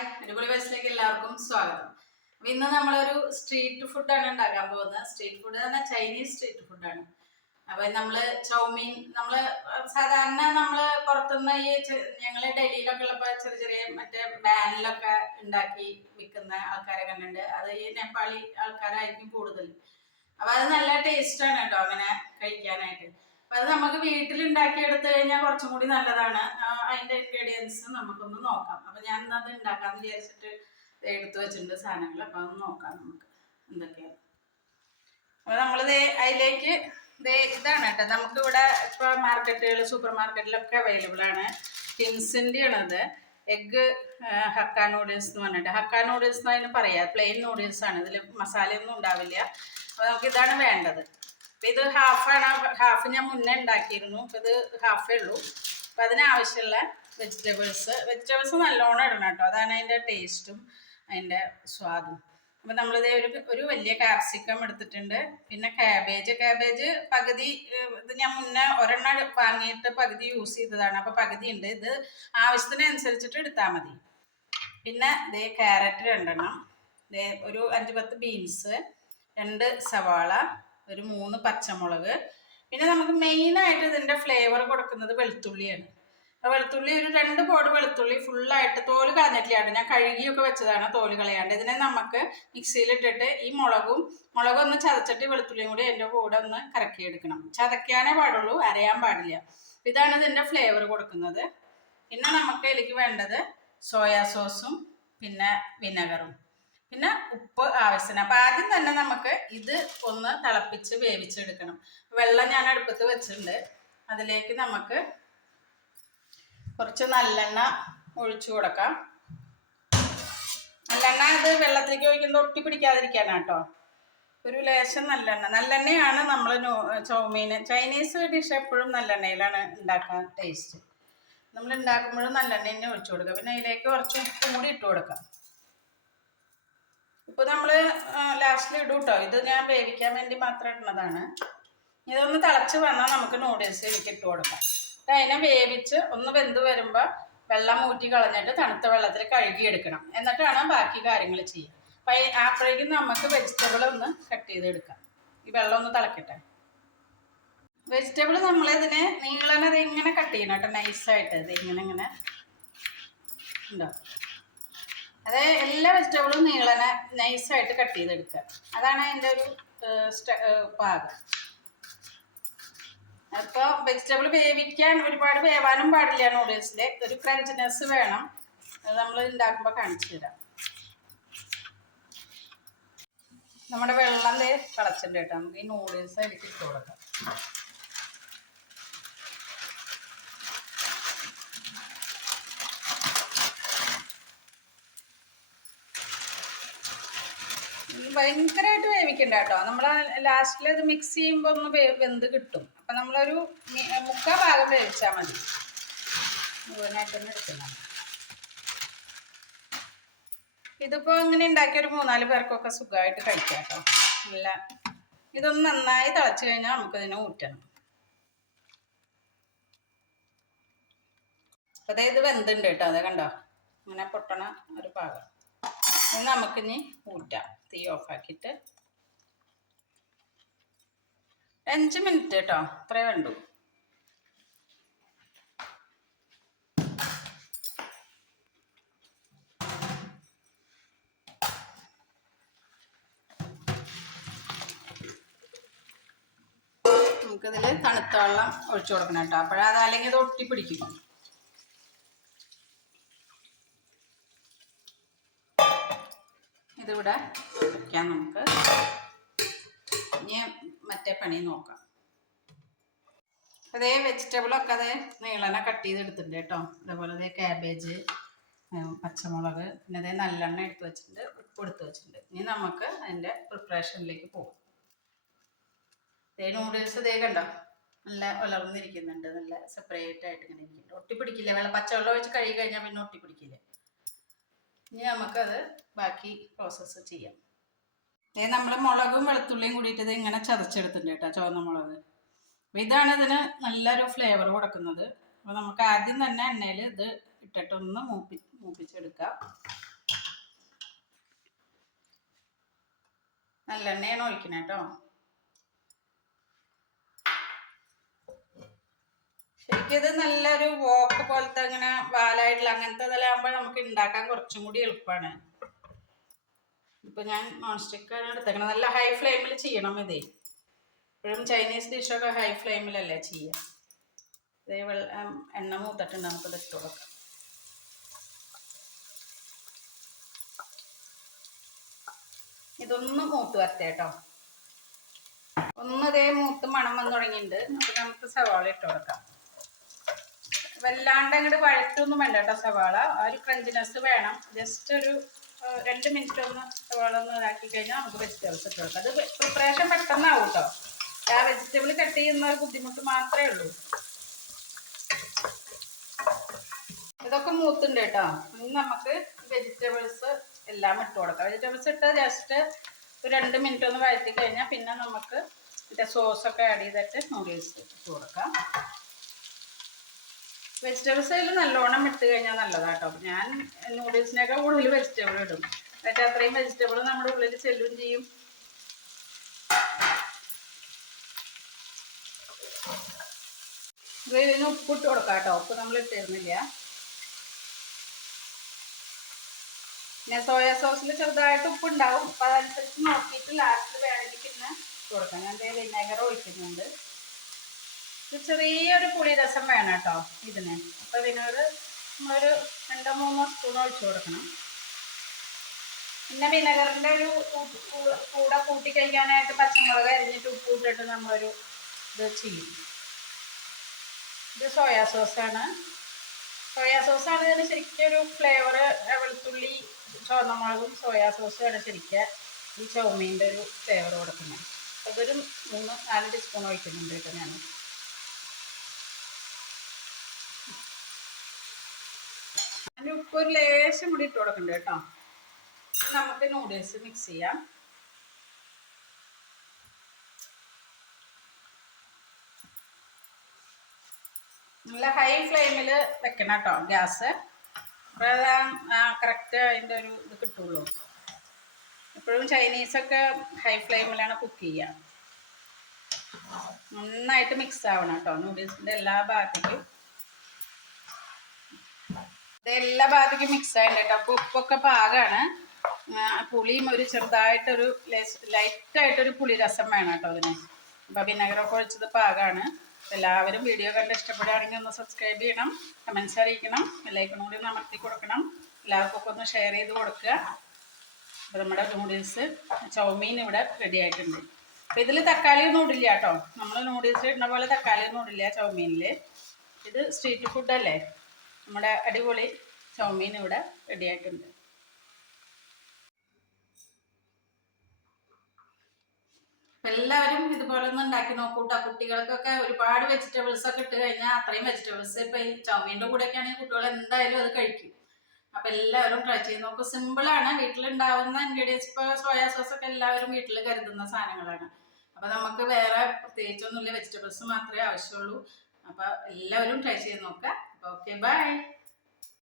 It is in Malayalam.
അടിപൊളി വയസ്സിലേക്ക് എല്ലാവർക്കും സ്വാഗതം. ഇന്ന് നമ്മളൊരു സ്ട്രീറ്റ് ഫുഡാണ് ഉണ്ടാക്കാൻ പോകുന്നത്. സ്ട്രീറ്റ് ഫുഡ് തന്നെ ചൈനീസ് സ്ട്രീറ്റ് ഫുഡാണ് അപ്പൊ നമ്മൾ ചൗമീൻ നമ്മൾ സാധാരണ നമ്മൾ പുറത്തുനിന്ന് ഈ ഞങ്ങൾ ഡൽഹിയിലൊക്കെ ഉള്ളപ്പോ ചെറിയ ചെറിയ മറ്റേ വാനിലൊക്കെ ഉണ്ടാക്കി വിൽക്കുന്ന ആൾക്കാരെ കണ്ടിട്ടുണ്ട്. അത് ഈ നേപ്പാളി ആൾക്കാരായിരിക്കും കൂടുതൽ. അപ്പൊ അത് നല്ല ടേസ്റ്റ് ആണ് കേട്ടോ അങ്ങനെ കഴിക്കാനായിട്ട്. അത് നമുക്ക് വീട്ടിൽ ഉണ്ടാക്കി എടുത്തു കഴിഞ്ഞാൽ കുറച്ചും കൂടി നല്ലതാണ്. അതിന്റെ ഇൻഗ്രീഡിയൻസ് നമുക്കൊന്ന് നോക്കാം. അപ്പൊ ഞാൻ അത് ഉണ്ടാക്കാന്ന് വിചാരിച്ചിട്ട് എടുത്തു വെച്ചിട്ടുണ്ട് സാധനങ്ങൾ. അപ്പൊ അത് നോക്കാം നമുക്ക് എന്തൊക്കെയാണ് അപ്പൊ നമ്മളിത് അതിലേക്ക് ഇതാണ് കേട്ടോ. നമുക്ക് ഇവിടെ ഇപ്പൊ മാർക്കറ്റുകൾ സൂപ്പർ മാർക്കറ്റിലൊക്കെ അവൈലബിൾ ആണ്. ടിൻസിന്റെ ആണത് എഗ് ഹക്ക നൂഡിൽസ് എന്ന് പറഞ്ഞിട്ട്. ഹക്ക നൂഡിൽസ് എന്ന് അതിന് പറയാം. പ്ലെയിൻ നൂഡിൽസ് ആണ്. ഇതിൽ മസാലയൊന്നും ഉണ്ടാവില്ല. അപ്പൊ നമുക്ക് ഇതാണ് വേണ്ടത്. ഇത് ഹാഫാണ് ഹാഫ് ഞാൻ മുന്നേ ഉണ്ടാക്കിയിരുന്നു. അപ്പം ഇത് ഹാഫേ ഉള്ളൂ. അപ്പം അതിനാവശ്യമുള്ള വെജിറ്റബിൾസ് വെജിറ്റബിൾസ് നല്ലോണം ഇടണം കേട്ടോ. അതാണ് അതിന്റെ ടേസ്റ്റും അതിന്റെ സ്വാദും. അപ്പം നമ്മളിത് ഒരു ഒരു വലിയ കാപ്സിക്കം എടുത്തിട്ടുണ്ട്. പിന്നെ കാബേജ് കാബേജ് പകുതി ഇത് ഞാൻ മുന്നേ ഒരെണ്ണം വാങ്ങിയിട്ട് പകുതി യൂസ് ചെയ്തതാണ്. അപ്പോൾ പകുതി ഉണ്ട്. ഇത് ആവശ്യത്തിനനുസരിച്ചിട്ട് എടുത്താൽ മതി. പിന്നെ ഇതേ ക്യാരറ്റ് രണ്ടെണ്ണം. ഒരു അഞ്ച് പത്ത് ബീൻസ് രണ്ട് സവാള ഒരു മൂന്ന് പച്ചമുളക്. പിന്നെ നമുക്ക് മെയിനായിട്ട് ഇതിന്റെ ഫ്ലേവർ കൊടുക്കുന്നത് വെളുത്തുള്ളിയാണ്. വെളുത്തുള്ളി ഒരു രണ്ട് പോട് വെളുത്തുള്ളി ഫുള്ളായിട്ട് തോൽ കളഞ്ഞിട്ടില്ലാണ്ട് ഞാൻ കഴുകിയൊക്കെ വെച്ചതാണ് തോൽ കളയാണ്ട്. ഇതിനെ നമുക്ക് മിക്സിയിലിട്ടിട്ട് ഈ മുളകും മുളകും ഒന്ന് ചതച്ചിട്ട് വെളുത്തുള്ളിയും കൂടി എന്റെ കൂടെ ഒന്ന് കറക്കിയെടുക്കണം. ചതയ്ക്കാനേ പാടുള്ളൂ അരയാൻ പാടില്ല. ഇതാണ് ഇതിന്റെ ഫ്ലേവർ കൊടുക്കുന്നത്. പിന്നെ നമുക്ക് ഇതിലേക്ക് വേണ്ടത് സോയാ സോസും പിന്നെ വിനെഗറും പിന്നെ ഉപ്പ് ആവശ്യത്തിന്. അപ്പം ആദ്യം തന്നെ നമുക്ക് ഇത് ഒന്ന് തിളപ്പിച്ച് വേവിച്ചെടുക്കണം. വെള്ളം ഞാൻ അടുപ്പത്ത് വെച്ചിട്ടുണ്ട്. അതിലേക്ക് നമുക്ക് കുറച്ച് നല്ലെണ്ണ ഒഴിച്ചു കൊടുക്കാം. നല്ലെണ്ണ ഇത് വെള്ളത്തിലേക്ക് ഒഴിക്കുമ്പോൾ ഒട്ടി പിടിക്കാതിരിക്കാനാട്ടോ ഒരു ലേശം നല്ലെണ്ണ. നല്ലെണ്ണയാണ് നമ്മൾ ചൗമീൻ ചൈനീസ് ഡിഷ് എപ്പോഴും നല്ലെണ്ണയിലാണ് ഉണ്ടാക്കാൻ ടേസ്റ്റ്. നമ്മൾ ഉണ്ടാക്കുമ്പോഴും നല്ലെണ്ണ തന്നെ ഒഴിച്ചു കൊടുക്കുക. പിന്നെ അതിലേക്ക് കുറച്ച് ഉപ്പും കൂടി ഇട്ട് കൊടുക്കാം. ഉപ്പ് നമ്മൾ ലാസ്റ്റിൽ ഇടും കേട്ടോ ഇത് ഞാൻ വേവിക്കാൻ വേണ്ടി മാത്രം ഇടുന്നതാണ്. ഇതൊന്ന് തിളച്ച് വന്നാൽ നമുക്ക് നൂഡിൽസ് എനിക്ക് ഇട്ട് കൊടുക്കാം. അതിനെ വേവിച്ച് ഒന്ന് വെന്ത് വരുമ്പോൾ വെള്ളം ഊറ്റി കളഞ്ഞിട്ട് തണുത്ത വെള്ളത്തിൽ കഴുകിയെടുക്കണം. എന്നിട്ടാണ് ബാക്കി കാര്യങ്ങൾ ചെയ്യുക. അപ്പം അപ്പോഴേക്കും നമുക്ക് വെജിറ്റബിൾ ഒന്ന് കട്ട് ചെയ്തെടുക്കാം. ഈ വെള്ളം ഒന്ന് തിളക്കട്ടെ. വെജിറ്റബിൾ നമ്മളിതിനെ നീളനെ ഇത് ഇങ്ങനെ കട്ട് ചെയ്യണം കേട്ടോ. നൈസായിട്ട് ഇത് ഇങ്ങനെ ഇങ്ങനെ ഉണ്ടോ? അത് എല്ലാ വെജിറ്റബിളും നീളനെ നൈസായിട്ട് കട്ട് ചെയ്തെടുക്കുക. അതാണ് അതിന്റെ ഒരു പാകം അപ്പോൾ വെജിറ്റബിൾ വേവിക്കാൻ ഒരുപാട് വേവാനും പാടില്ല നൂഡിൽസിൽ ഒരു ക്രഞ്ചിനെസ് വേണം. അത് നമ്മൾ ഉണ്ടാക്കുമ്പോൾ കാണിച്ചു തരാം. നമ്മുടെ വെള്ളം തിളച്ചിട്ടുണ്ട് കേട്ടോ. നമുക്ക് ഈ നൂഡിൽസ് അതിലേക്ക് ഇട്ട് കൊടുക്കാം. ഭയങ്കരമായിട്ട് വേവിക്കണ്ട കേട്ടോ. നമ്മൾ ലാസ്റ്റിൽ ഇത് മിക്സ് ചെയ്യുമ്പോൾ ഒന്ന് വെന്ത് കിട്ടും. അപ്പം നമ്മളൊരു മുക്കാ ഭാഗം വേവിച്ചാൽ മതി. മുഴുവനായിട്ടൊന്നും എടുക്കണം ഇതിപ്പോൾ ഇങ്ങനെ ഉണ്ടാക്കിയ ഒരു മൂന്നാൽ പേർക്കൊക്കെ സുഖമായിട്ട് കഴിക്കാം കേട്ടോ. നല്ല ഇതൊന്ന് നന്നായി തിളച്ച് കഴിഞ്ഞാൽ നമുക്ക് ഇതിനെ ഊറ്റണം അപ്പോൾ അതായത് വെന്തുണ്ട് കേട്ടോ. അതെ കണ്ടോ? അങ്ങനെ പൊട്ടണ ഒരു പാകം. നമുക്കിനി ഊറ്റാം. തീ ഓഫാക്കിയിട്ട്. അഞ്ച് മിനിറ്റ് കേട്ടോ അത്രേ വേണ്ടു. നമുക്കിതിൽ തണുത്ത വെള്ളം ഒഴിച്ചു കൊടുക്കണം കേട്ടോ. അപ്പോഴത് അല്ലെങ്കിൽ ഇത് ഒട്ടിപ്പിടിക്കും. ഇതിവിടെ വയ്ക്കാം നമുക്ക്. ഇനി മറ്റേ പണി നോക്കാം. അതേ വെജിറ്റബിളൊക്കെ അതേ നീളനെ കട്ട് ചെയ്തെടുത്തിട്ടുണ്ട് കേട്ടോ. അതേപോലെ അതേ ക്യാബേജ് പച്ചമുളക് പിന്നെ അതേ നല്ലെണ്ണ എടുത്ത് വെച്ചിട്ടുണ്ട് ഉപ്പ് എടുത്ത് വെച്ചിട്ടുണ്ട്. ഇനി നമുക്ക് അതിന്റെ പ്രിപ്പറേഷനിലേക്ക് പോകും. ദേ നൂഡിൽസ് ഇതേ കണ്ടോ? നല്ല ഉലർന്നിരിക്കുന്നുണ്ട് നല്ല സെപ്പറേറ്റ് ആയിട്ട് ഇങ്ങനെ ഇരിക്കുന്നുണ്ട്. ഒട്ടിപ്പിടിക്കില്ല? വെള്ളം പച്ചവെള്ളം ഒഴിച്ച് കഴുകി കഴിഞ്ഞാൽ പിന്നെ ഒട്ടിപ്പിടിക്കില്ല? ഇനി നമുക്കത് ബാക്കി പ്രോസസ്സ് ചെയ്യാം. ഇതേ നമ്മൾ മുളകും വെളുത്തുള്ളിയും കൂടിയിട്ട് ഇത് ഇങ്ങനെ ചതച്ചെടുത്തിട്ടുണ്ട് കേട്ടോ ചുവന്ന മുളക്. അപ്പം ഇതാണ് ഇതിന് നല്ലൊരു ഫ്ലേവർ കൊടുക്കുന്നത്. അപ്പോൾ നമുക്ക് ആദ്യം തന്നെ എണ്ണയിൽ ഇത് ഇട്ടിട്ടൊന്ന് മൂപ്പി മൂപ്പിച്ചെടുക്കാം. നല്ലെണ്ണയാണ് ഒഴിക്കണേ കേട്ടോ. ശരിക്കും ഇത് നല്ലൊരു വോക്ക് പോലത്തെ അങ്ങനെ വാലായിട്ടുള്ള അങ്ങനത്തെ ഇതെല്ലാം നമുക്ക് ഉണ്ടാക്കാൻ കുറച്ചും കൂടി എളുപ്പമാണ് ഇപ്പൊ ഞാൻ നോൺ സ്റ്റിക്ക് ആണ് എടുത്തേക്കണം നല്ല ഹൈ ഫ്ലെയിമിൽ ചെയ്യണം ഇതേ. ഇപ്പോഴും ചൈനീസ് ഡിഷൊക്കെ ഹൈ ഫ്ലെയിമിലല്ലേ ചെയ്യുക ഇതേ വെള്ളം എണ്ണ മൂത്തിട്ടുണ്ട്. നമുക്കിത് ഇട്ട് കൊടുക്കാം. ഇതൊന്ന് മൂത്ത് വരട്ടെ കേട്ടോ. ഒന്ന് മൂത്ത് മണം വന്നു തുടങ്ങിയിട്ടുണ്ട്. അപ്പൊ നമുക്ക് സവാള ഇട്ട് കൊടുക്കാം. വല്ലാണ്ട് അങ്ങോട്ട് വഴറ്റൊന്നും വേണ്ട കേട്ടോ സവാള. ആ ഒരു ക്രഞ്ചിനെസ് വേണം. ജസ്റ്റ് ഒരു രണ്ട് മിനിറ്റ് ഒന്ന് സവാള ഒന്ന് ഇതാക്കി കഴിഞ്ഞാൽ നമുക്ക് വെജിറ്റബിൾസ് ഇട്ട് കൊടുക്കാം. അത് പ്രിപ്പറേഷൻ പെട്ടെന്നാവും കേട്ടോ ആ വെജിറ്റബിൾ കട്ട് ചെയ്യുന്ന ഒരു ബുദ്ധിമുട്ട് മാത്രമേ ഉള്ളൂ. ഇതൊക്കെ മൂത്തുണ്ട് കേട്ടോ ഇനി നമുക്ക് വെജിറ്റബിൾസ് എല്ലാം ഇട്ട് കൊടുക്കാം. വെജിറ്റബിൾസ് ഇട്ട് ജസ്റ്റ് ഒരു രണ്ട് മിനിറ്റ് ഒന്ന് വഴറ്റി കഴിഞ്ഞാൽ പിന്നെ നമുക്ക് ഇതിന്റെ സോസൊക്കെ ആഡ് ചെയ്തിട്ട് നൂഡിൽസ് ഇട്ട് കൊടുക്കാം. വെജിറ്റബിൾസ് അതിൽ നല്ലോണം ഇട്ട് കഴിഞ്ഞാൽ നല്ലതാണ് കേട്ടോ ഞാൻ നൂഡിൽസിനൊക്കെ കൂടുതൽ വെജിറ്റബിൾ ഇടും. എന്നിട്ട് അത്രയും വെജിറ്റബിൾ നമ്മുടെ ഉള്ളിൽ ചെല്ലും ചെയ്യും. ഇതിന് ഉപ്പിട്ട് കൊടുക്കാം കേട്ടോ ഉപ്പ് നമ്മൾ ഇട്ടിരുന്നില്ല. പിന്നെ സോയാ സോസിൽ ചെറുതായിട്ട് ഉപ്പ് ഉണ്ടാവും അപ്പം അതനുസരിച്ച് നോക്കിയിട്ട് ലാസ്റ്റിൽ വേണമെങ്കിൽ കൊടുക്കാം. ഞാൻ വിനെഗർ ഒഴിക്കുന്നുണ്ട്. ഇത് ചെറിയൊരു പുളി രസം വേണം കേട്ടോ ഇതിന്. അപ്പോൾ ഇതിനൊരു നമ്മളൊരു രണ്ടോ മൂന്നോ സ്പൂൺ ഒഴിച്ചു കൊടുക്കണം. പിന്നെ വിനെഗറിന്റെ ഒരു കൂടെ കൂട്ടി കഴിക്കാനായിട്ട് പച്ചമുളക് അരിഞ്ഞിട്ട് ഉപ്പ് ഇട്ടിട്ട് നമ്മളൊരു ഇത് ചെയ്യും. ഇത് സോയാ സോസാണ്. സോയാ സോസ് ഇതിന് ശരിക്കും ഒരു ഫ്ലേവർ വെളുത്തുള്ളി ചുവന്നമുളകും സോയാ സോസുമാണ് ശരിക്കും ഈ ചൗമീന്റെ ഒരു ഫ്ലേവർ കൊടുക്കുന്നത്. അതൊരു മൂന്ന് നാല് ടീസ്പൂൺ ഒഴിക്കുന്നുണ്ട് കേട്ടോ ഞാൻ അതിന് ഉപ്പ് ഒരു ലേശം കൂടി ഇട്ട് കൊടുക്കണ്ട കേട്ടോ. നമുക്ക് നൂഡിൽസ് മിക്സ് ചെയ്യാം. നല്ല ഹൈ ഫ്ലെയിമിൽ വെക്കണം കേട്ടോ ഗ്യാസ് കറക്റ്റ് അതിന്റെ ഒരു ഇത് കിട്ടുള്ളൂ. എപ്പോഴും ചൈനീസൊക്കെ ഹൈ ഫ്ലെയിമിലാണ് കുക്ക് ചെയ്യുക നന്നായിട്ട് മിക്സ് ആവണം കേട്ടോ നൂഡിൽസിന്റെ എല്ലാ ഭാഗത്തേക്കും. എല്ലാ ഭാഗത്തേക്കും മിക്സ് ആയിട്ടുണ്ട് കേട്ടോ അപ്പോൾ ഉപ്പൊക്കെ പാകമാണ് പുളിയും ഒരു ചെറുതായിട്ടൊരു ലൈറ്റായിട്ടൊരു പുളി രസം വേണം കേട്ടോ അതിന്. അപ്പോൾ വിനെഗറൊക്കെ ഒഴിച്ചത് പാകമാണ് എല്ലാവരും വീഡിയോ കണ്ട് ഇഷ്ടപ്പെടുകയാണെങ്കിൽ ഒന്ന് സബ്സ്ക്രൈബ് ചെയ്യണം കമൻസ് അറിയിക്കണം എല്ലാവർക്കും കൂടി ഒന്ന് അമർത്തി കൊടുക്കണം. എല്ലാവർക്കും ഒക്കെ ഒന്ന് ഷെയർ ചെയ്ത് കൊടുക്കുക. അപ്പോൾ നമ്മുടെ നൂഡിൽസ് ചൗമീൻ ഇവിടെ റെഡി ആയിട്ടുണ്ട്. അപ്പോൾ ഇതിൽ തക്കാളി ഒന്നും ഇടില്ല കേട്ടോ നമ്മൾ നൂഡിൽസ് ഇടുന്ന പോലെ തക്കാളി ഒന്നും ഇടില്ല ചൗമീനിൽ ഇത് സ്ട്രീറ്റ് ഫുഡല്ലേ നമ്മുടെ അടിപൊളി ചൗമീൻ ഇവിടെ റെഡിയായിട്ടുണ്ട് എല്ലാവരും ഇതുപോലെ ഒന്ന് ഉണ്ടാക്കി നോക്കൂട്ടോ. കുട്ടികൾക്കൊക്കെ ഒരുപാട് വെജിറ്റബിൾസ് ഒക്കെ ഇട്ട് കഴിഞ്ഞാൽ അത്രയും വെജിറ്റബിൾസ് ഇപ്പൊ ഈ ചൗമീന്റെ കൂടെയൊക്കെ ആണെങ്കിൽ കുട്ടികൾ എന്തായാലും അത് കഴിക്കും. അപ്പൊ എല്ലാവരും ട്രൈ ചെയ്ത് നോക്കും. സിമ്പിൾ ആണ്. വീട്ടിലുണ്ടാവുന്ന ഇൻഗ്രീഡിയൻസ് ഇപ്പൊ സോയാ സോസ് ഒക്കെ എല്ലാവരും വീട്ടിൽ കരുതുന്ന സാധനങ്ങളാണ്. അപ്പൊ നമുക്ക് വേറെ പ്രത്യേകിച്ചൊന്നുമില്ല. വെജിറ്റബിൾസ് മാത്രമേ ആവശ്യമുള്ളൂ. അപ്പൊ എല്ലാവരും ട്രൈ ചെയ്ത് നോക്കുക. Okay, bye.